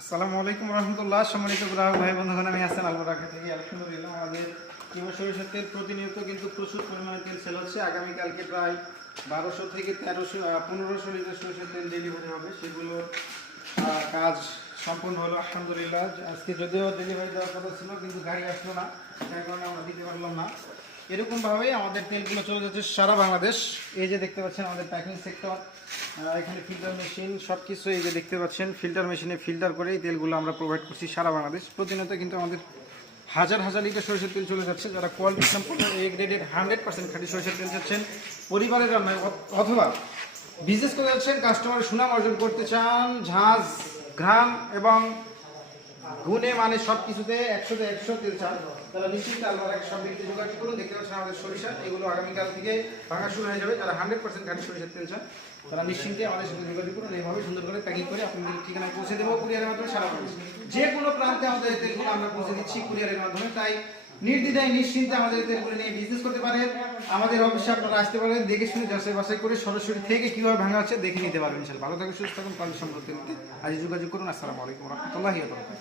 আসসালামু আলাইকুম রহমতুল্লাহ। সম্মানিত গ্রাহক ভাই বন্ধুগণ, আমি হাসান আলমরাখা থেকে। আলহামদুলিল্লাহ, আমাদের কিংবা সরিষার তেল প্রতিনিয়ত কিন্তু প্রচুর পরিমাণে তেল সেল হচ্ছে। আগামীকালকে প্রায় 1200 থেকে 1500 লিটার সরিষার তেল ডেলিভারি হবে। সেগুলোর কাজ সম্পূর্ণ হলো আলহামদুলিল্লাহ। আজকে যদিও ডেলিভারি দেওয়ার কথা ছিল, কিন্তু গাড়ি আসলো না, যার কারণে আমরা দিতে পারলাম না। এরকমভাবেই আমাদের তেলগুলো চলে যাচ্ছে সারা বাংলাদেশ। এই যে দেখতে পাচ্ছেন আমাদের প্যাকিং সেক্টর, এখানে ফিল্টার মেশিন সব কিছু, এই যে দেখতে পাচ্ছেন ফিল্টার মেশিনে ফিল্টার করে এই তেলগুলো আমরা প্রোভাইড করছি সারা বাংলাদেশ। প্রতিনিয়ত কিন্তু আমাদের হাজার হাজার লিটার সরিষার তেল চলে যাচ্ছে। যারা কোয়ালিটি সম্পূর্ণ এ গ্রেডেড 100% খাঁটি সরিষার তেল চাচ্ছেন, পরিবারের রান্নায় অথবা বিজনেস করে যাচ্ছেন, কাস্টমারের সুনাম অর্জন করতে চান, ঝাঁজ ঘ্রাম এবং গুণে মানে সব কিছুতে 100তে 100 তেল চান, তারা নিশ্চিন্তে আলমারাকে সব দিক থেকে যোগাযোগ করুন। দেখতে পাচ্ছেন আমাদের সরিষা, এগুলো আগামীকাল থেকে ভাঙা শুরু হয়ে যাবে। যারা 100% খাঁটি সরিষার তেল চান, তারা নিশ্চিন্তে আমাদের সাথে যোগাযোগ করুন। এইভাবে সুন্দর করে প্যাকিং করে আপনাদের ঠিকানায় পৌঁছে দেবো কুরিয়ারের মাধ্যমে সারা বাংলাদেশ। যে কোনো প্রান্তে আমাদের এই তেলগুলো আমরা পৌঁছে দিচ্ছি কুরিয়ারের মাধ্যমে। তাই নির্দ্বিধায় নিশ্চিন্তে আমাদের তেলগুলো নিয়ে বিজনেস করতে পারেন। আমাদের অফিসে আপনারা আসতে পারেন, দেখে শুনে যাচাই বাছাই করে সরাসরি থেকে কীভাবে ভাঙা হচ্ছে দেখে নিতে পারবেন। ইনশাআল্লাহ ভালো থাকুন, সুস্থ থাকুন, কোয়ালিটি সম্পর্কে নিতে আজ যোগাযোগ করুন। আসসালামু আলাইকুম রহমতুল্লাহি ওয়া বারাকাতুহু।